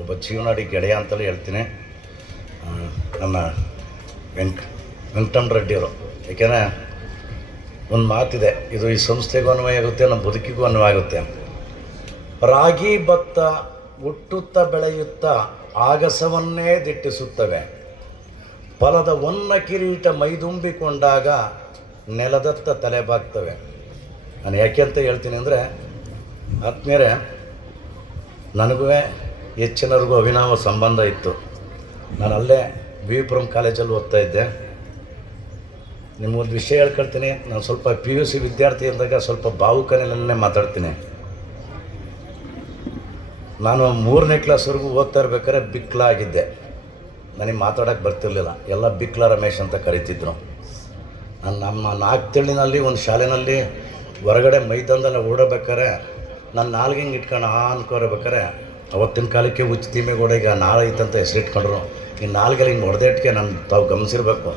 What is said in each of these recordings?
ಒಬ್ಬ ಜೀವನಾಡಿ ಗೆಳೆಯ ಅಂತಲೇ ಹೇಳ್ತೀನಿ. ನನ್ನ ವೆಂಕಟರಮಣ ರೆಡ್ಡಿಯವರು. ಏಕೆಂದರೆ ಒಂದು ಮಾತಿದೆ, ಇದು ಈ ಸಂಸ್ಥೆಗೂ ಅನ್ವಯ ಆಗುತ್ತೆ, ನಮ್ಮ ಬದುಕಿಗೂ ಅನ್ವಯ ಆಗುತ್ತೆ. ರಾಗಿ ಭತ್ತ ಹುಟ್ಟುತ್ತಾ ಬೆಳೆಯುತ್ತಾ ಆಗಸವನ್ನೇ ದಿಟ್ಟಿಸುತ್ತವೆ, ಫಲದ ಹೊನ್ನ ಕಿರೀಟ ಮೈದುಂಬಿಕೊಂಡಾಗ ನೆಲದತ್ತ ತಲೆಬಾಗ್ತವೆ. ನಾನು ಯಾಕೆ ಅಂತ ಹೇಳ್ತೀನಿ ಅಂದರೆ, ಆತ್ಮೀಯರೇ, ನನಗೂ ಹೆಚ್ಚಿನವ್ರಿಗೂ ಅವಿನಾವ ಸಂಬಂಧ ಇತ್ತು. ನಾನು ಅಲ್ಲೇ ವಿ.ಪುರಂ ಕಾಲೇಜಲ್ಲಿ ಓದ್ತಾ ಇದ್ದೆ. ನಿಮಗೊಂದು ವಿಷಯ ಹೇಳ್ಕೊಳ್ತೀನಿ. ನಾನು ಸ್ವಲ್ಪ PUC ವಿದ್ಯಾರ್ಥಿ ಇದ್ದಾಗ ಸ್ವಲ್ಪ ಭಾವುಕನಲ್ಲೇ ಮಾತಾಡ್ತೀನಿ. ನಾನು 3ನೇ ಕ್ಲಾಸ್ವರೆಗೂ ಓದ್ತಾ ಇರ್ಬೇಕಾದ್ರೆ ಬಿಕ್ಲ ಆಗಿದ್ದೆ. ನನಗೆ ಮಾತಾಡೋಕ್ಕೆ ಬರ್ತಿರ್ಲಿಲ್ಲ. ಎಲ್ಲ ಬಿಕ್ಲ ರಮೇಶ್ ಅಂತ ಕರಿತಿದ್ರು. ನಮ್ಮ 4 ತಿಂಗಳಿನಲ್ಲಿ ಒಂದು ಶಾಲೆಯಲ್ಲಿ ಹೊರಗಡೆ ಮೈದಾನದಲ್ಲಿ ಓಡಬೇಕಾರೆ ನಾನು ನಾಲ್ಗಿಂಗೆ ಇಟ್ಕೊಂಡು ಅನ್ಕೋರ್ಬೇಕಾರೆ, ಅವತ್ತಿನ ಕಾಲಕ್ಕೆ ಉಚ್ಚಿಮೇಗೌಡ ಈಗ ನಾಳೈತಂತ ಹೆಸರಿಟ್ಕೊಂಡ್ರು. ಈ ನಾಲ್ಗೆಲ್ಲ ಹಿಂಗೆ ಹೊಡೆದೇಟ್ಗೆ ನಾನು ತಾವು ಗಮನಿಸಿರ್ಬೇಕು.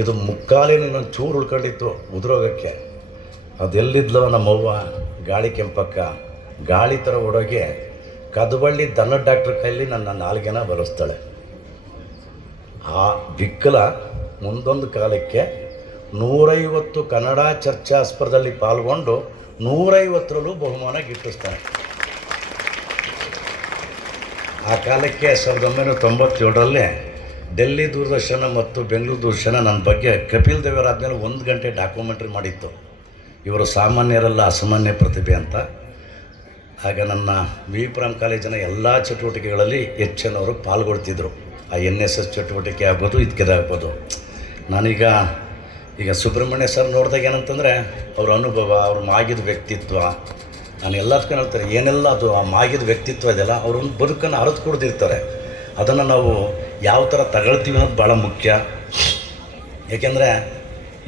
ಇದು ಮುಕ್ಕಾಲಿನ ಇನ್ನೊಂದು ಚೂರು ಉಳ್ಕೊಂಡಿತ್ತು ಉದುರೋಗಕ್ಕೆ. ಅದೆಲ್ಲಿದ್ಲೋ ನಮ್ಮವ್ವ ಗಾಳಿ ಕೆಂಪಕ್ಕ ಗಾಳಿ ಥರ ಓಡೋಗಿ ಕದಬಳ್ಳಿ ದನದ ಡಾಕ್ಟ್ರ್ ಕೈಲಿ ನನ್ನ ನಾಲ್ಗೆನ ಬರೆಸ್ತಾಳೆ. ಆ ಬಿಕ್ಕಲ ಮುಂದೊಂದು ಕಾಲಕ್ಕೆ 150 ಕನ್ನಡ ಚರ್ಚಾ ಸ್ಪರ್ಧೆಯಲ್ಲಿ ಪಾಲ್ಗೊಂಡು 150ರಲ್ಲೂ ಬಹುಮಾನ ಗಿಟ್ಟಿಸ್ತಾನೆ. ಆ ಕಾಲಕ್ಕೆ 1997ರಲ್ಲಿ ಡೆಲ್ಲಿ ದೂರದರ್ಶನ ಮತ್ತು ಬೆಂಗಳೂರು ದೂರದರ್ಶನ ನನ್ನ ಬಗ್ಗೆ ಕಪಿಲ್ ದೇವರ ಆದಮೇಲೆ 1 ಗಂಟೆ ಡಾಕ್ಯುಮೆಂಟ್ರಿ ಮಾಡಿತ್ತು. ಇವರು ಸಾಮಾನ್ಯರಲ್ಲ ಅಸಾಮಾನ್ಯ ಪ್ರತಿಭೆ ಅಂತ. ಆಗ ನನ್ನ ವಿ.ಪುರಂ ಕಾಲೇಜಿನ ಎಲ್ಲ ಚಟುವಟಿಕೆಗಳಲ್ಲಿ ಹೆಚ್ಚಿನವರು ಪಾಲ್ಗೊಳ್ತಿದ್ರು. ಆ NSS ಚಟುವಟಿಕೆ ಆಗ್ಬೋದು, ಇದಕ್ಕೆದಾಗ್ಬೋದು. ನಾನೀಗ ಸುಬ್ರಹ್ಮಣ್ಯ ಸರ್ ನೋಡಿದಾಗ ಏನಂತಂದರೆ, ಅವ್ರ ಅನುಭವ, ಅವ್ರ ಮಾಗಿದ ವ್ಯಕ್ತಿತ್ವ, ನಾನು ಎಲ್ಲದಕ್ಕೂ ಹೇಳ್ತಾರೆ, ಏನೆಲ್ಲ ಅದು ಆ ಮಾಗಿದ ವ್ಯಕ್ತಿತ್ವ ಇದೆಯಲ್ಲ, ಅವ್ರೊಂದು ಬದುಕನ್ನು ಅರಿತು ಕೊಡ್ದಿರ್ತಾರೆ. ಅದನ್ನು ನಾವು ಯಾವ ಥರ ತಗೊಳ್ತೀವಿ ಅನ್ನೋದು ಭಾಳ ಮುಖ್ಯ. ಏಕೆಂದರೆ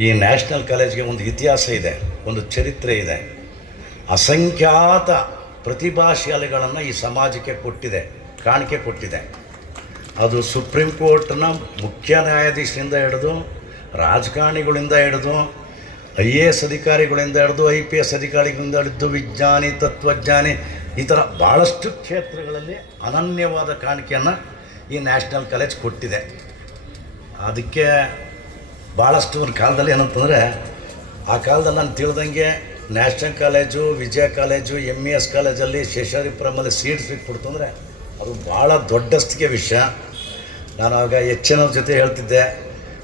ಈ ನ್ಯಾಷನಲ್ ಕಾಲೇಜ್ಗೆ ಒಂದು ಇತಿಹಾಸ ಇದೆ, ಒಂದು ಚರಿತ್ರೆ ಇದೆ. ಅಸಂಖ್ಯಾತ ಪ್ರತಿಭಾಶಾಲಿಗಳನ್ನು ಈ ಸಮಾಜಕ್ಕೆ ಕೊಟ್ಟಿದೆ, ಕಾಣಿಕೆ ಕೊಟ್ಟಿದೆ. ಅದು ಸುಪ್ರೀಂ ಕೋರ್ಟ್ನ ಮುಖ್ಯ ನ್ಯಾಯಾಧೀಶರಿಂದ ಹಿಡಿದು, ರಾಜಕಾರಣಿಗಳಿಂದ ಹಿಡಿದು, IAS ಅಧಿಕಾರಿಗಳಿಂದ ಹಿಡಿದು, IPS ಅಧಿಕಾರಿಗಳಿಂದ ಹಿಡಿದು, ವಿಜ್ಞಾನಿ, ತತ್ವಜ್ಞಾನಿ, ಈ ಥರ ಭಾಳಷ್ಟು ಕ್ಷೇತ್ರಗಳಲ್ಲಿ ಅನನ್ಯವಾದ ಕಾಣಿಕೆಯನ್ನು ಈ ನ್ಯಾಷನಲ್ ಕಾಲೇಜ್ ಕೊಟ್ಟಿದೆ. ಅದಕ್ಕೆ ಭಾಳಷ್ಟು ಒಂದು ಕಾಲದಲ್ಲಿ ಏನಂತಂದರೆ, ಆ ಕಾಲದಲ್ಲಿ ನಾನು ತಿಳಿದಂಗೆ ನ್ಯಾಷನಲ್ ಕಾಲೇಜು, ವಿಜಯ ಕಾಲೇಜು, MES ಕಾಲೇಜಲ್ಲಿ ಶೇಷಾದ್ರಿಪುರಮಲ್ಲಿ ಸೀಟ್ ಸಿಕ್ಬಿಡ್ತು ಅಂದರೆ ಅದು ಭಾಳ ದೊಡ್ಡಸ್ತಿಗೆ ವಿಷಯ. ನಾನು ಆಗ ಹೆಚ್ಚಿನವ್ರ ಜೊತೆ ಹೇಳ್ತಿದ್ದೆ,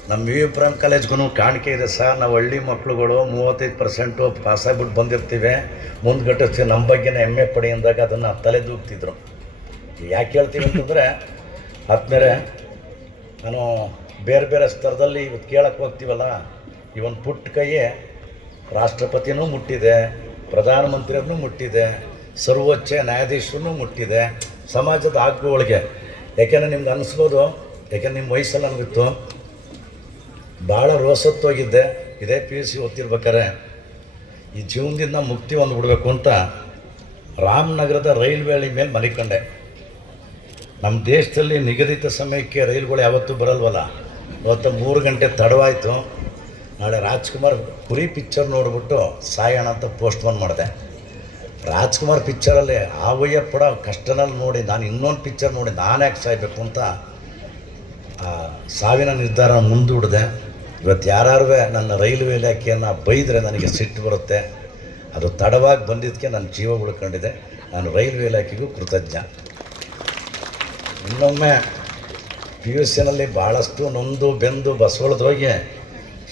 ನಮ್ಮ ವಿ.ಪುರಂ ಕಾಲೇಜ್ಗೂ ಕಾಣಿಕೆ ಇದೆ ಸರ್, ನಾವು ಹಳ್ಳಿ ಮಕ್ಕಳುಗಳು 35% ಪಾಸಾಗ್ಬಿಟ್ಟು ಬಂದಿರ್ತೀವಿ, ಮುಂದ್ಗಟ್ಟಿಸ್ತೀವಿ, ನಮ್ಮ ಬಗ್ಗೆನೇ ಹೆಮ್ಮೆ ಪಡಿ ಅಂದಾಗ ಅದನ್ನು ತಲೆದೂಗ್ತಿದ್ರು. ಯಾಕೆ ಹೇಳ್ತೀವಿ ಅಂತಂದರೆ, ಆದ್ಮೇಲೆ ನಾನು ಬೇರೆ ಬೇರೆ ಸ್ತರದಲ್ಲಿ ಇವತ್ತು ಕೇಳಕ್ಕೆ ಹೋಗ್ತೀವಲ್ಲ, ಈ ಒಂದು ಪುಟ್ಟ ಕೈಯೇ ರಾಷ್ಟ್ರಪತಿನೂ ಮುಟ್ಟಿದೆ, ಪ್ರಧಾನಮಂತ್ರಿಯವ್ರನ್ನೂ ಮುಟ್ಟಿದೆ, ಸರ್ವೋಚ್ಚ ನ್ಯಾಯಾಧೀಶರನ್ನೂ ಮುಟ್ಟಿದೆ, ಸಮಾಜದ ಆಗುಗಳಿಗೆ. ಯಾಕೆಂದರೆ ನಿಮ್ಗೆ ಅನಿಸ್ಬೋದು, ಯಾಕೆಂದ್ರೆ ನಿಮ್ಮ ವಯಸ್ಸಲ್ಲಿ ನನಗಿತ್ತು, ಭಾಳ ರೋಸತ್ತೋಗಿದ್ದೆ. ಇದೇ PUC ಓದ್ತಿರ್ಬೇಕಾರೆ ಈ ಜೀವನದಿಂದ ಮುಕ್ತಿ ಹೊಂದ್ಬಿಡ್ಬೇಕು ಅಂತ ರಾಮನಗರದ ರೈಲ್ವೆ ಹಳಿ ಮೇಲೆ ಮಲಿಕೊಂಡೆ. ನಮ್ಮ ದೇಶದಲ್ಲಿ ನಿಗದಿತ ಸಮಯಕ್ಕೆ ರೈಲುಗಳು ಯಾವತ್ತೂ ಬರಲ್ವಲ್ಲ. ಇವತ್ತು 3 ಗಂಟೆ ತಡವಾಯಿತು. ನಾಳೆ ರಾಜ್ಕುಮಾರ್ ಕುರಿ ಪಿಕ್ಚರ್ ನೋಡಿಬಿಟ್ಟು ಸಾಯೋಣ ಅಂತ ಪೋಸ್ಟ್ಪೋನ್ ಮಾಡಿದೆ. ರಾಜ್ಕುಮಾರ್ ಪಿಕ್ಚರಲ್ಲಿ ಆ ವಯ್ಯ ಪಡೋ ಕಷ್ಟನಲ್ಲಿ ನೋಡಿ ನಾನು ಇನ್ನೊಂದು ಪಿಕ್ಚರ್ ನೋಡಿ ನಾನು ಯಾಕೆ ಸಾಯಬೇಕು ಅಂತ ಸಾವಿನ ನಿರ್ಧಾರ ಮುಂದೂಡಿದೆ. ಇವತ್ತು ಯಾರು ನನ್ನ ರೈಲ್ವೆ ಇಲಾಖೆಯನ್ನು ಬೈದರೆ ನನಗೆ ಸಿಟ್ಟು ಬರುತ್ತೆ. ಅದು ತಡವಾಗಿ ಬಂದಿದ್ದಕ್ಕೆ ನನ್ನ ಜೀವ ಉಳ್ಕೊಂಡಿದೆ. ನಾನು ರೈಲ್ವೆ ಇಲಾಖೆಗೂ ಕೃತಜ್ಞ. ಇನ್ನೊಮ್ಮೆ PUCನಲ್ಲಿ ಭಾಳಷ್ಟು ನೊಂದು ಬೆಂದು ಬಸವಳದೋಗಿ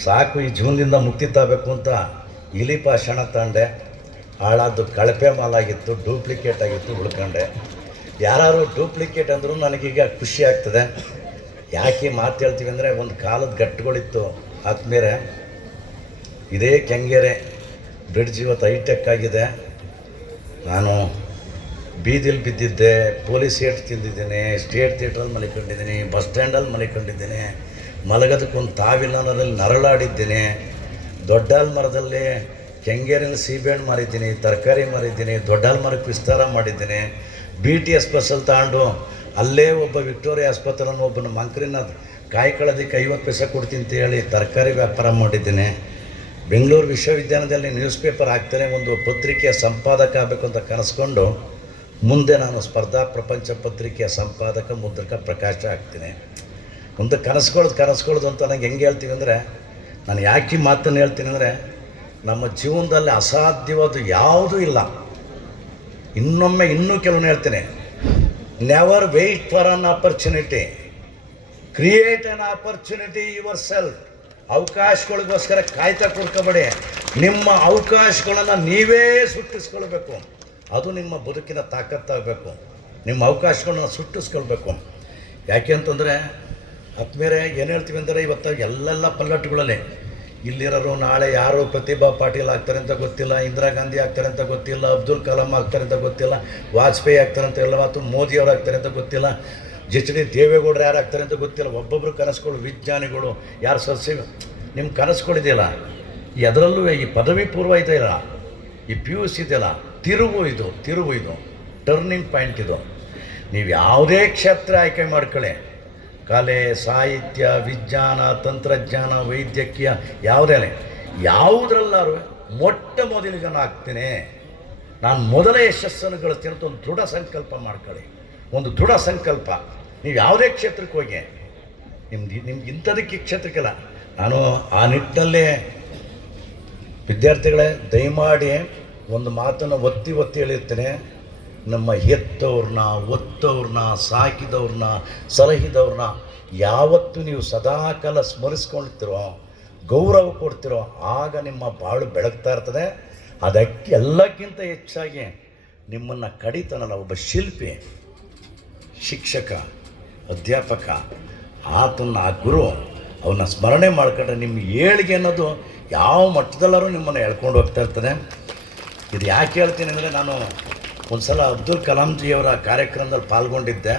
ಸಾಕು, ಈ ಜೀವನದಿಂದ ಮುಕ್ತಿ ತಗೋಬೇಕು ಅಂತ ಇಲಿ ಭಾಷಣ ತಗೊಂಡೆ. ಹಾಳಾದ್ದು ಕಳಪೆ ಮಾಲಾಗಿತ್ತು, ಡೂಪ್ಲಿಕೇಟ್ ಆಗಿತ್ತು, ಉಳ್ಕೊಂಡೆ. ಯಾರು ಡೂಪ್ಲಿಕೇಟ್ ಅಂದರೂ ನನಗೀಗ ಖುಷಿ ಆಗ್ತದೆ. ಯಾಕೆ ಮಾತು ಹೇಳ್ತೀವಿ ಅಂದರೆ, ಒಂದು ಕಾಲದ ಗಟ್ಟುಗಳಿತ್ತು ಆದ್ಮೇಲೆ. ಇದೇ ಕೆಂಗೇರೆ ಬ್ರಿಡ್ಜ್ ಇವತ್ತು ಹೈಟೆಕ್ ಆಗಿದೆ. ನಾನು ಬೀದಿಲಿ ಬಿದ್ದಿದ್ದೆ, ಪೊಲೀಸ್ ಏಟ್ ತಿಂದಿದ್ದೀನಿ, ಸ್ಟೇಟ್ ಥಿಯೇಟ್ರಲ್ಲಿ ಮಲಿಕೊಂಡಿದ್ದೀನಿ, ಬಸ್ ಸ್ಟ್ಯಾಂಡಲ್ಲಿ ಮಲಿಕೊಂಡಿದ್ದೀನಿ, ಮಲಗೋದಕ್ಕೊಂದು ತಾವಿಲ್ಲ ಅನ್ನೋದ್ರಲ್ಲಿ ನರಳಾಡಿದ್ದೀನಿ. ದೊಡ್ಡಾಲ್ ಮರದಲ್ಲಿ ಕೆಂಗೇರಿಯಲ್ಲಿ ಸೀಬೆಹಣ್ಣು ಮಾರಿದ್ದೀನಿ, ತರಕಾರಿ ಮಾರಿದ್ದೀನಿ, ದೊಡ್ಡಾಲ್ ಮರಕ್ಕೆ ವಿಸ್ತಾರ ಮಾಡಿದ್ದೀನಿ. BTS ಬಸ್ಸಲ್ಲಿ ತಗೊಂಡು ಅಲ್ಲೇ ಒಬ್ಬ ವಿಕ್ಟೋರಿಯಾ ಆಸ್ಪತ್ರೆಯನ್ನು ಒಬ್ಬನ ಮಂಕ್ರಿನ ಕಾಯಿ ಕಳೋದಕ್ಕೆ 50 ಪೈಸೆ ಕೊಡ್ತೀನಿ ಅಂತ ಹೇಳಿ ತರಕಾರಿ ವ್ಯಾಪಾರ ಮಾಡಿದ್ದೀನಿ. ಬೆಂಗಳೂರು ವಿಶ್ವವಿದ್ಯಾಲಯದಲ್ಲಿ ನ್ಯೂಸ್ ಪೇಪರ್ ಹಾಕ್ತಾನೆ ಒಂದು ಪತ್ರಿಕೆಯ ಸಂಪಾದಕ ಆಗಬೇಕು ಅಂತ ಕನಸ್ಕೊಂಡು ಮುಂದೆ ನಾನು ಸ್ಪರ್ಧಾ ಪ್ರಪಂಚ ಪತ್ರಿಕೆಯ ಸಂಪಾದಕ ಮುದ್ರಕ ಪ್ರಕಾಶ ಆಗ್ತೀನಿ. ಮುಂದೆ ಕನಸ್ಕೊಳ್ಳೋದು ಅಂತ ನಂಗೆ ಹೆಂಗೆ ಹೇಳ್ತೀವಿ ಅಂದರೆ, ನಾನು ಯಾಕೆ ಮಾತನ್ನು ಹೇಳ್ತೀನಿ ಅಂದರೆ, ನಮ್ಮ ಜೀವನದಲ್ಲಿ ಅಸಾಧ್ಯವಾದ ಯಾವುದೂ ಇಲ್ಲ. ಇನ್ನೊಮ್ಮೆ ಇನ್ನೂ ಕೆಲವನ್ನ ಹೇಳ್ತೀನಿ, never wait for an opportunity, create an opportunity yourself. ಅವಕಾಶಗಳಿಗೋಸ್ಕರ ಕಾಯ್ತಾ ಕೂರ್ಕೋಬೇಡಿ, ನಿಮ್ಮ ಅವಕಾಶಗಳನ್ನು ನೀವೇ ಸೃಷ್ಟಿಸ್ಕೊಳ್ಬೇಕು. ಅದು ನಿಮ್ಮ ಬದುಕಿನ ತಾಕತ್ತಾಗಬೇಕು. ನಿಮ್ಮ ಅವಕಾಶಗಳನ್ನ ಸೃಷ್ಟಿಸ್ಕೊಳ್ಬೇಕು. ಯಾಕೆ ಅಂತಂದರೆ ಆತ್ಮೀಯರೇ, ಏನು ಹೇಳ್ತೀವಿ ಅಂದರೆ, ಇವತ್ತು ಎಲ್ಲೆಲ್ಲ ಪಲ್ಲಟಗಳಲ್ಲಿ ಇಲ್ಲಿರೋರು ನಾಳೆ ಯಾರು ಪ್ರತಿಭಾ ಪಾಟೀಲ್ ಆಗ್ತಾರೆ ಅಂತ ಗೊತ್ತಿಲ್ಲ, ಇಂದಿರಾ ಗಾಂಧಿ ಆಗ್ತಾರೆ ಅಂತ ಗೊತ್ತಿಲ್ಲ, ಅಬ್ದುಲ್ ಕಲಾಂ ಆಗ್ತಾರೆ ಅಂತ ಗೊತ್ತಿಲ್ಲ, ವಾಜಪೇಯಿ ಆಗ್ತಾರೆ ಅಂತ ಇಲ್ಲ, ಅಥವಾ ಮೋದಿಯವರು ಆಗ್ತಾರೆ ಅಂತ ಗೊತ್ತಿಲ್ಲ, ಎಚ್ ಡಿ ದೇವೇಗೌಡರು ಯಾರು ಆಗ್ತಾರೆ ಅಂತ ಗೊತ್ತಿಲ್ಲ. ಒಬ್ಬೊಬ್ಬರು ಕನಸುಗಳು, ವಿಜ್ಞಾನಿಗಳು ಯಾರು ನಿಮ್ಮ ಕನಸುಗಳಿದೆಯಲ್ಲ, ಅದರಲ್ಲೂ ಈ ಪದವಿ ಪೂರ್ವ ಇದೆಯಲ್ಲ, ಈ PUC ಇದೆಯಲ್ಲ, ತಿರುವು ಇದು ಟರ್ನಿಂಗ್ ಪಾಯಿಂಟ್. ಇದು ನೀವು ಯಾವುದೇ ಕ್ಷೇತ್ರ ಆಯ್ಕೆ ಮಾಡ್ಕೊಳ್ಳಿ, ಕಲೆ, ಸಾಹಿತ್ಯ, ವಿಜ್ಞಾನ, ತಂತ್ರಜ್ಞಾನ, ವೈದ್ಯಕೀಯ, ಯಾವುದರಲ್ಲಾರು ಮೊಟ್ಟ ಮೊದಲಿಗೆ ನಾನು ಆಗ್ತೀನಿ, ನಾನು ಮೊದಲ ಯಶಸ್ಸನ್ನು ಗಳಿಸ್ತೀನಿ ಅಂತ ಒಂದು ದೃಢ ಸಂಕಲ್ಪ ಮಾಡ್ಕೊಳ್ಳಿ. ಒಂದು ದೃಢ ಸಂಕಲ್ಪ. ನೀವು ಯಾವುದೇ ಕ್ಷೇತ್ರಕ್ಕೆ ಹೋಗಿ, ನಿಮ್ಗೆ ಇಂಥದಕ್ಕೆ ಕ್ಷೇತ್ರಕ್ಕೆಲ್ಲ ನಾನು ಆ ನಿಟ್ಟಿನಲ್ಲೇ ವಿದ್ಯಾರ್ಥಿಗಳೇ ದಯಮಾಡಿ ಒಂದು ಮಾತನ್ನು ಒತ್ತಿ ಹೇಳಿರ್ತೇನೆ. ನಮ್ಮ ಹೆತ್ತವ್ರನ್ನ, ಒತ್ತವ್ರನ್ನ, ಸಾಕಿದವ್ರನ್ನ, ಸಲಹಿದವ್ರನ್ನ ಯಾವತ್ತು ನೀವು ಸದಾಕಾಲ ಸ್ಮರಿಸ್ಕೊಳ್ತಿರೋ, ಗೌರವ ಕೊಡ್ತಿರೋ, ಆಗ ನಿಮ್ಮ ಬಾಳು ಬೆಳಗ್ತಾ ಇರ್ತದೆ. ಅದಕ್ಕೆ ಎಲ್ಲಕ್ಕಿಂತ ಹೆಚ್ಚಾಗಿ ನಿಮ್ಮನ್ನು ಕಡಿತಾನಲ್ಲ ಒಬ್ಬ ಶಿಲ್ಪಿ, ಶಿಕ್ಷಕ, ಅಧ್ಯಾಪಕ, ಆ ಗುರು, ಅವನ್ನ ಸ್ಮರಣೆ ಮಾಡ್ಕೊಂಡ್ರೆ ನಿಮ್ಮ ಏಳಿಗೆ ಅನ್ನೋದು ಯಾವ ಮಟ್ಟದಲ್ಲರೂ ನಿಮ್ಮನ್ನು ಎಳ್ಕೊಂಡು ಹೋಗ್ತಾ ಇರ್ತದೆ. ಇದು ಯಾಕೆ ಹೇಳ್ತೀನಿ ಅಂದರೆ, ನಾನು ಒಂದು ಸಲ ಅಬ್ದುಲ್ ಕಲಾಂಜಿಯವರ ಕಾರ್ಯಕ್ರಮದಲ್ಲಿ ಪಾಲ್ಗೊಂಡಿದ್ದೆ.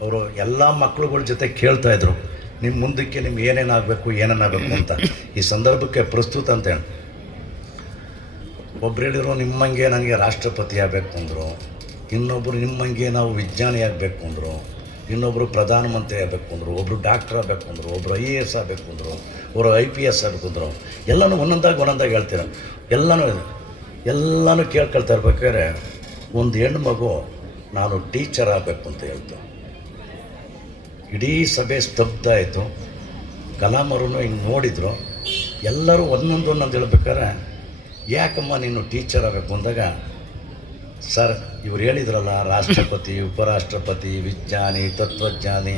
ಅವರು ಎಲ್ಲ ಮಕ್ಕಳುಗಳ ಜೊತೆ ಕೇಳ್ತಾಯಿದ್ರು, ನಿಮ್ಮ ಮುಂದಕ್ಕೆ ಏನೇನಾಗಬೇಕು ಅಂತ. ಈ ಸಂದರ್ಭಕ್ಕೆ ಪ್ರಸ್ತುತ ಅಂತ ಹೇಳಿ ಒಬ್ರು ಹೇಳಿದ್ರು, ನಿಮ್ಮಂಗೆ ನನಗೆ ರಾಷ್ಟ್ರಪತಿ ಆಗಬೇಕು ಅಂದರು, ಇನ್ನೊಬ್ಬರು ನಿಮ್ಮಂಗೆ ನಾವು ವಿಜ್ಞಾನಿ ಆಗಬೇಕು ಅಂದರು, ಇನ್ನೊಬ್ಬರು ಪ್ರಧಾನಮಂತ್ರಿ ಆಗಬೇಕು ಅಂದರು, ಒಬ್ಬರು ಡಾಕ್ಟ್ರ್ ಆಗಬೇಕು ಅಂದರು, ಒಬ್ಬರು IAS ಆಗಬೇಕು ಅಂದರು, ಒಬ್ಬರು IPS ಆಗಬೇಕು ಅಂದರು. ಎಲ್ಲನೂ ಒಂದೊಂದಾಗಿ ಹೇಳ್ತೀರ. ಎಲ್ಲನೂ ಕೇಳ್ಕೊಳ್ತಾ ಇರ್ಬೇಕಾದ್ರೆ ಒಂದು ಹೆಣ್ಣು ಮಗು ನಾನು ಟೀಚರ್ ಆಗಬೇಕು ಅಂತ ಹೇಳ್ತು. ಇಡೀ ಸಭೆ ಸ್ತಬ್ಧ ಆಯಿತು. ಕಲಾಮರು ಹಿಂಗೆ ನೋಡಿದರು. ಎಲ್ಲರೂ ಒಂದೊಂದು ಹೇಳ್ಬೇಕಾದ್ರೆ, ಯಾಕಮ್ಮ ನೀನು ಟೀಚರ್ ಆಗಬೇಕು ಅಂದಾಗ, ಸರ್ ಇವ್ರು ಹೇಳಿದ್ರಲ್ಲ, ರಾಷ್ಟ್ರಪತಿ, ಉಪರಾಷ್ಟ್ರಪತಿ, ವಿಜ್ಞಾನಿ, ತತ್ವಜ್ಞಾನಿ,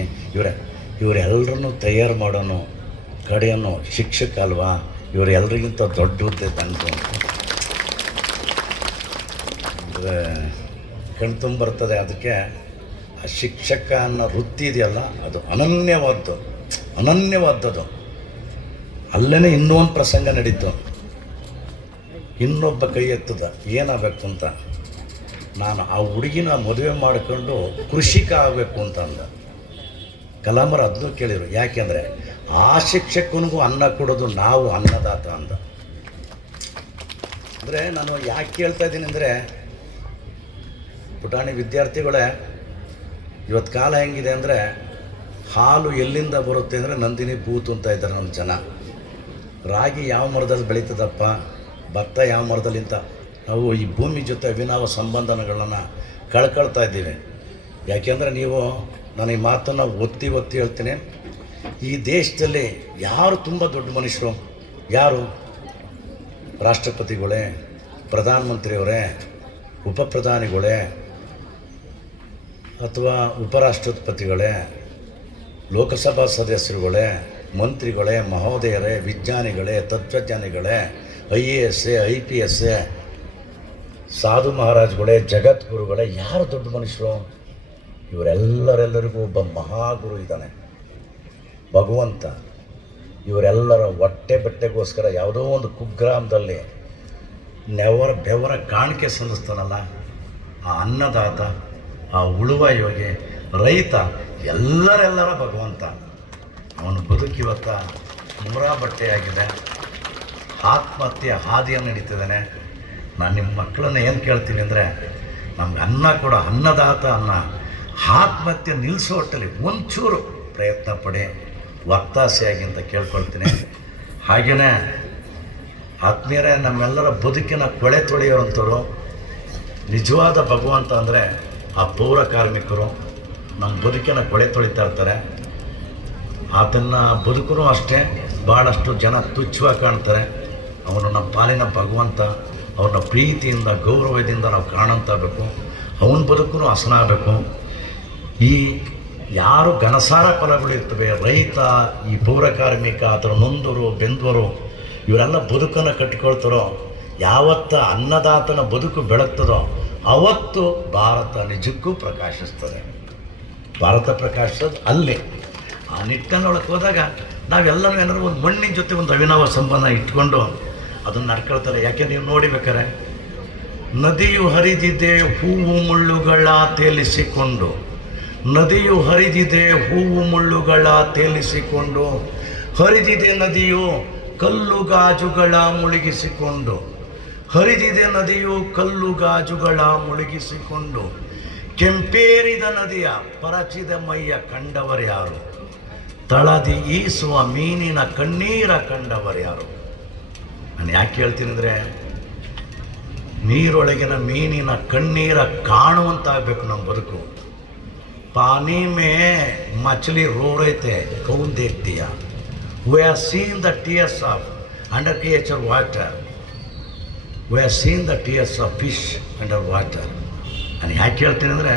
ಇವರೆಲ್ಲರನ್ನೂ ತಯಾರು ಮಾಡೋನು ಕಡೆಯನ್ನು ಶಿಕ್ಷಕ ಅಲ್ವಾ, ಇವರೆಲ್ಲರಿಗಿಂತ ದೊಡ್ಡ ಹುದ್ದೆ ತಂದು ಅಂದರೆ ಕಣ್ತುಂಬರ್ತದೆ. ಅದಕ್ಕೆ ಆ ಶಿಕ್ಷಕ ಅನ್ನೋ ವೃತ್ತಿ ಇದೆಯಲ್ಲ, ಅದು ಅನನ್ಯವಾದದ್ದು. ಅಲ್ಲೇ ಇನ್ನೂ ಒಂದು ಪ್ರಸಂಗ ನಡೀತು. ಇನ್ನೊಬ್ಬ ಕೈ ಎತ್ತದ ಏನಾಗಬೇಕು ಅಂತ. ನಾನು ಆ ಹುಡುಗಿನ ಮದುವೆ ಮಾಡಿಕೊಂಡು ಕೃಷಿಕ ಆಗಬೇಕು ಅಂತ ಅಂದ. ಕಲಾಮರು ಅದನ್ನೂ ಕೇಳಿದರು. ಯಾಕೆಂದರೆ ಆ ಶಿಕ್ಷಕನಿಗೂ ಅನ್ನ ಕೊಡೋದು ನಾವು ಅನ್ನದಾತ ಅಂದ. ಅಂದರೆ ನಾನು ಯಾಕೆ ಕೇಳ್ತಾ ಇದ್ದೀನಿ ಅಂದರೆ, ಪುಟಾಣಿ ವಿದ್ಯಾರ್ಥಿಗಳೇ, ಇವತ್ತು ಕಾಲ ಹೆಂಗಿದೆ ಅಂದರೆ, ಹಾಲು ಎಲ್ಲಿಂದ ಬರುತ್ತೆ ಅಂದರೆ ನಂದಿನಿ ಬೂತು ಅಂತ ಇದ್ದಾರೆ ನಮ್ಮ ಜನ. ರಾಗಿ ಯಾವ ಮರದಲ್ಲಿ ಬೆಳೀತದಪ್ಪ, ಭತ್ತ ಯಾವ ಮರದಲ್ಲಿ ಅಂತ ನಾವು ಈ ಭೂಮಿ ಜೊತೆ ಅವಿನಾವ ಸಂಬಂಧಗಳನ್ನು ಕಳ್ಕೊಳ್ತಾ ಇದ್ದೀವಿ. ಯಾಕೆಂದರೆ ನಾನು ಈ ಮಾತನ್ನು ಒತ್ತಿ ಹೇಳ್ತೀನಿ. ಈ ದೇಶದಲ್ಲಿ ಯಾರು ತುಂಬ ದೊಡ್ಡ ಮನುಷ್ಯರು, ಯಾರು? ರಾಷ್ಟ್ರಪತಿಗಳೇ, ಪ್ರಧಾನಮಂತ್ರಿಯವರೇ, ಉಪಪ್ರಧಾನಿಗಳೇ, ಅಥವಾ ಉಪರಾಷ್ಟ್ರಪತಿಗಳೇ, ಲೋಕಸಭಾ ಸದಸ್ಯರುಗಳೇ, ಮಂತ್ರಿಗಳೇ, ಮಹೋದಯರೇ, ವಿಜ್ಞಾನಿಗಳೇ, ತತ್ವಜ್ಞಾನಿಗಳೇ, IAS, IPS, ಸಾಧು ಮಹಾರಾಜಗಳೇ, ಜಗದ್ಗುರುಗಳೇ, ಯಾರು ದೊಡ್ಡ ಮನುಷ್ಯರು? ಇವರೆಲ್ಲರಿಗೂ ಒಬ್ಬ ಮಹಾಗುರು ಇದ್ದಾನೆ, ಭಗವಂತ. ಇವರೆಲ್ಲರ ಹೊಟ್ಟೆ ಬಟ್ಟೆಗೋಸ್ಕರ ಯಾವುದೋ ಒಂದು ಕುಗ್ರಾಮದಲ್ಲಿ ಬೆವರ ಕಾಣಿಕೆ ಸಲ್ಲಿಸ್ತಾನಲ್ಲ, ಆ ಅನ್ನದಾತ, ಆ ಉಳುವ ಯೋಗಿ, ರೈತ, ಎಲ್ಲರೆಲ್ಲರ ಭಗವಂತ. ಅವನು ಬದುಕಿವತ್ತ ಬಟ್ಟೆಯಾಗಿದೆ, ಆತ್ಮಹತ್ಯೆ ಹಾದಿಯನ್ನು ನಡೀತಿದ್ದಾನೆ. ನಾನು ನಿಮ್ಮ ಮಕ್ಕಳನ್ನ ಏನು ಕೇಳ್ತೀನಿ ಅಂದರೆ, ನಮ್ಗೆ ಅನ್ನ ಕೊಡೋ ಅನ್ನದಾತ ಅನ್ನ ಆತ್ಮಹತ್ಯೆ ನಿಲ್ಲಿಸೋ ಒಟ್ಟಲ್ಲಿ ಒಂಚೂರು ಪ್ರಯತ್ನ ಪಡಿ, ಒತ್ತಾಸೆಯಾಗಿ ಅಂತ ಕೇಳ್ಕೊಳ್ತೀನಿ. ಹಾಗೆಯೇ ಆತ್ಮೀಯರೇ, ನಮ್ಮೆಲ್ಲರ ಬದುಕಿನ ಕೊಳೆ ತೊಳೆಯೋರಂಥವ್ರು ನಿಜವಾದ ಭಗವಂತ ಅಂದರೆ ಆ ಪೌರ ಕಾರ್ಮಿಕರು ನಮ್ಮ ಬದುಕಿನ ಕೊಳೆ ತೊಳಿತಾ ಇರ್ತಾರೆ. ಆತನ ಬದುಕು ಅಷ್ಟೇ ಭಾಳಷ್ಟು ಜನ ತುಚ್ಛವಾಗಿ ಕಾಣ್ತಾರೆ. ಅವನು ನಮ್ಮ ಪಾಲಿನ ಭಗವಂತ. ಅವ್ರನ್ನ ಪ್ರೀತಿಯಿಂದ ಗೌರವದಿಂದ ನಾವು ಕಾಣಂತಾಗಬೇಕು. ಅವನ ಬದುಕು ಹಸನಾಗಬೇಕು. ಈ ಯಾರು ಘನಸಾರ ಫಲಗಳು ಇರ್ತವೆ, ರೈತ, ಈ ಪೌರ ಕಾರ್ಮಿಕ, ಅದರ ನೊಂದರು ಬೆಂದವರು, ಇವರೆಲ್ಲ ಬದುಕನ್ನು ಕಟ್ಟಿಕೊಳ್ತಾರೋ, ಯಾವತ್ತ ಅನ್ನದಾತನ ಬದುಕು ಬೆಳಗ್ತದೋ ಅವತ್ತು ಭಾರತ ನಿಜಕ್ಕೂ ಪ್ರಕಾಶಿಸ್ತದೆ. ಭಾರತ ಪ್ರಕಾಶಿಸೋದು ಅಲ್ಲಿ. ಆ ನಿಟ್ಟಿನೊಳಗೆ ಹೋದಾಗ ನಾವೆಲ್ಲರೂ ಏನಾದ್ರು ಒಂದು ಮಣ್ಣಿನ ಜೊತೆ ಒಂದು ಅವಿನಾವ ಸಂಬಂಧ ಇಟ್ಕೊಂಡು ಅದನ್ನು ನಡ್ಕೊಳ್ತಾರೆ. ಯಾಕೆ ನೀವು ನೋಡಿಬೇಕಾರೆ, ನದಿಯು ಹರಿದಿದೆ ಹೂವು ಮುಳ್ಳುಗಳ ತೇಲಿಸಿಕೊಂಡು, ನದಿಯು ಹರಿದಿದೆ ಹೂವು ಮುಳ್ಳುಗಳ ತೇಲಿಸಿಕೊಂಡು, ಹರಿದಿದೆ ನದಿಯು ಕಲ್ಲು ಗಾಜುಗಳ ಮುಳುಗಿಸಿಕೊಂಡು, ಹರಿದಿದೆ ನದಿಯು ಕಲ್ಲು ಗಾಜುಗಳ ಮುಳುಗಿಸಿಕೊಂಡು, ಕೆಂಪೇರಿದ ನದಿಯ ಪರಚಿದ ಮೈಯ ಕಂಡವರ್ಯಾರು, ತಳದಿ ಈಸುವ ಮೀನಿನ ಕಣ್ಣೀರ ಕಂಡವರ್ಯಾರು. ನಾನು ಯಾಕೆ ಹೇಳ್ತೀನಿ ಅಂದರೆ, ನೀರೊಳಗಿನ ಮೀನಿನ ಕಣ್ಣೀರ ಕಾಣುವಂತಾಗಬೇಕು ನಮ್ಮ ಬದುಕು. ಪಾನಿ ಮೇ ಮछली रो रहे थे कौन देखती है, we have seen the tears of underwater water, we have seen the tears of fish under water. ನಾನು ಯಾಕೆ ಹೇಳ್ತೀನಿ ಅಂದರೆ,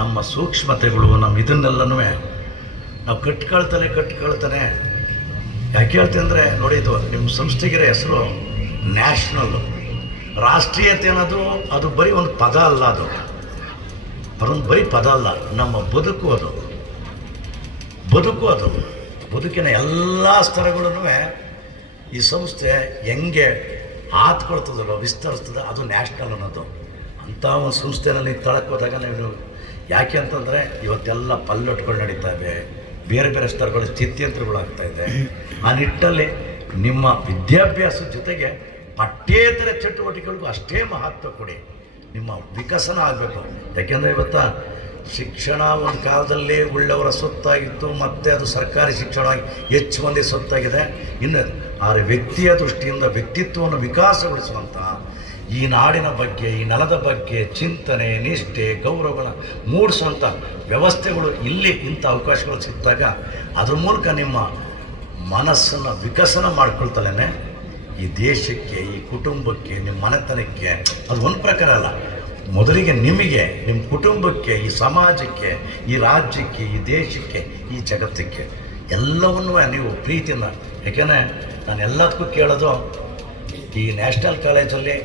ನಮ್ಮ ಸೂಕ್ಷ್ಮತೆಗಳು, ನಮ್ಮ ಇದನ್ನೆಲ್ಲನೂ ನಾವು ಕಟ್ಕೊಳ್ತಾನೆ. ಯಾಕೆ ಹೇಳ್ತೀನಿ ಅಂದರೆ, ನೋಡಿ, ಇದು ನಿಮ್ಮ ಸಂಸ್ಥೆಗಿರೋ ಹೆಸರು ನ್ಯಾಷನಲ್ಲು. ರಾಷ್ಟ್ರೀಯತೆ ಅನ್ನೋದು ಅದು ಬರೀ ಒಂದು ಪದ ಅಲ್ಲ. ಅದೊಂದು ಬರೀ ಪದ ಅಲ್ಲ, ನಮ್ಮ ಬದುಕು. ಅದು ಬದುಕಿನ ಎಲ್ಲ ಸ್ತರಗಳೂ ಈ ಸಂಸ್ಥೆ ಹೆಂಗೆ ಆತ್ಕೊಳ್ತದಲ್ಲೋ, ವಿಸ್ತರಿಸ್ತದೆ, ಅದು ನ್ಯಾಷನಲ್ ಅನ್ನೋದು. ಅಂಥ ಒಂದು ಸಂಸ್ಥೆನಲ್ಲಿ ತಳಕ್ಕೆ ಹೋದಾಗ ನೀವು ಯಾಕೆ ಅಂತಂದರೆ, ಇವತ್ತೆಲ್ಲ ಪಲ್ಲೊಟ್ಗಳು ನಡೀತಾ ಇವೆ, ಬೇರೆ ಬೇರೆ ಸ್ತರಗಳು ಸ್ಥಿತ್ಯಂತರಗಳಾಗ್ತಾಯಿದೆ. ಆ ನಿಟ್ಟಲ್ಲಿ ನಿಮ್ಮ ವಿದ್ಯಾಭ್ಯಾಸದ ಜೊತೆಗೆ ಪಠ್ಯೇತರ ಚಟುವಟಿಕೆಗಳಿಗೂ ಅಷ್ಟೇ ಮಹತ್ವ ಕೊಡಿ. ನಿಮ್ಮ ವಿಕಸನ ಆಗಬೇಕು. ಯಾಕೆಂದರೆ ಇವತ್ತು ಶಿಕ್ಷಣ ಒಂದು ಕಾಲದಲ್ಲಿ ಒಳ್ಳೆಯವರ ಸೊತ್ತಾಗಿತ್ತು, ಮತ್ತು ಅದು ಸರ್ಕಾರಿ ಶಿಕ್ಷಣ ಹೆಚ್ಚು ಮಂದಿ ಸೊತ್ತಾಗಿದೆ. ಇನ್ನು ಆ ವ್ಯಕ್ತಿಯ ದೃಷ್ಟಿಯಿಂದ ವ್ಯಕ್ತಿತ್ವವನ್ನು ವಿಕಾಸಗೊಳಿಸುವಂಥ, ಈ ನಾಡಿನ ಬಗ್ಗೆ, ಈ ನೆಲದ ಬಗ್ಗೆ ಚಿಂತನೆ, ನಿಷ್ಠೆ, ಗೌರವನ ಮೂಡಿಸುವಂಥ ವ್ಯವಸ್ಥೆಗಳು ಇಲ್ಲಿ ಇಂಥ ಅವಕಾಶಗಳು ಸಿಕ್ಕಿದಾಗ ಅದ್ರ ಮೂಲಕ ನಿಮ್ಮ ಮನಸ್ಸನ್ನು ವಿಕಸನ ಮಾಡ್ಕೊಳ್ತಲೇ ಈ ದೇಶಕ್ಕೆ, ಈ ಕುಟುಂಬಕ್ಕೆ, ನಿಮ್ಮ ಮನೆತನಕ್ಕೆ, ಅದು ಒಂದು ಪ್ರಕಾರ ಅಲ್ಲ, ಮೊದಲಿಗೆ ನಿಮಗೆ, ನಿಮ್ಮ ಕುಟುಂಬಕ್ಕೆ, ಈ ಸಮಾಜಕ್ಕೆ, ಈ ರಾಜ್ಯಕ್ಕೆ, ಈ ದೇಶಕ್ಕೆ, ಈ ಜಗತ್ತಕ್ಕೆ ಎಲ್ಲವನ್ನೂ ನೀವು ಪ್ರೀತಿಯಿಂದ. ಯಾಕೆಂದರೆ ನಾನು ಎಲ್ಲದಕ್ಕೂ ಕೇಳೋದು, ಈ ನ್ಯಾಷನಲ್ ಕಾಲೇಜಲ್ಲಿ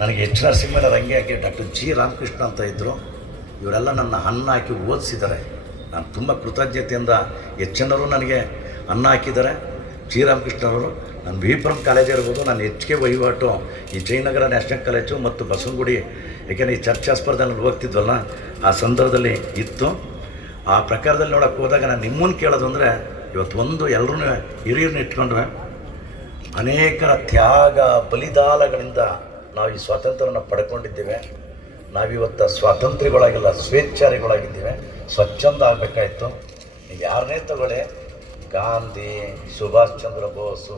ನನಗೆ ಎಚ್ ನರಸಿಂಹಯ್ಯ ರಂಗಿಯಾಗಿ ಡಾಕ್ಟರ್ ಜಿ ರಾಮಕೃಷ್ಣ ಅಂತ ಇದ್ದರು. ಇವರೆಲ್ಲ ನನ್ನ ಅನ್ನ ಹಾಕಿ ಓದಿಸಿದ್ದಾರೆ. ನಾನು ತುಂಬ ಕೃತಜ್ಞತೆಯಿಂದ ಹೆಚ್ಚಿನವರು ನನಗೆ ಅನ್ನ ಹಾಕಿದ್ದಾರೆ. ಜಿ ರಾಮಕೃಷ್ಣವರು. ನಾನು ವಿ ಪುರಂ ಕಾಲೇಜ್ ಇರ್ಬೋದು, ನಾನು ಹೆಚ್ಚಿಗೆ ವಹಿವಾಟು ಈ ಜಯನಗರ ನ್ಯಾಷನಲ್ ಕಾಲೇಜು ಮತ್ತು ಬಸವನಗುಡಿ, ಏಕೆಂದರೆ ಈ ಚರ್ಚಾ ಸ್ಪರ್ಧೆನಲ್ಲಿ ಹೋಗ್ತಿದ್ವಲ್ಲ, ಆ ಸಂದರ್ಭದಲ್ಲಿ ಇತ್ತು. ಆ ಪ್ರಕಾರದಲ್ಲಿ ನೋಡೋಕ್ಕೆ ಹೋದಾಗ ನಾನು ನಿಮ್ಮನ್ನು ಕೇಳೋದು ಅಂದರೆ, ಇವತ್ತು ಎಲ್ಲರೂ ಹಿರಿಯರನ್ನ ಇಟ್ಕೊಂಡ್ರೆ ಅನೇಕರ ತ್ಯಾಗ ಬಲಿದಾನಗಳಿಂದ ನಾವು ಈ ಸ್ವಾತಂತ್ರ್ಯವನ್ನು ಪಡ್ಕೊಂಡಿದ್ದೇವೆ. ನಾವಿವತ್ತು ಸ್ವಾತಂತ್ರ್ಯಗಳಾಗಿಲ್ಲ, ಸ್ವೇಚ್ಛಾರಿಗಳಾಗಿದ್ದೇವೆ. ಸ್ವಚ್ಛಂದ ಆಗಬೇಕಾಯ್ತು. ಯಾರನ್ನೇ ತಗೊಳ್ಳಿ, ಗಾಂಧಿ, ಸುಭಾಷ್ ಚಂದ್ರ ಬೋಸು,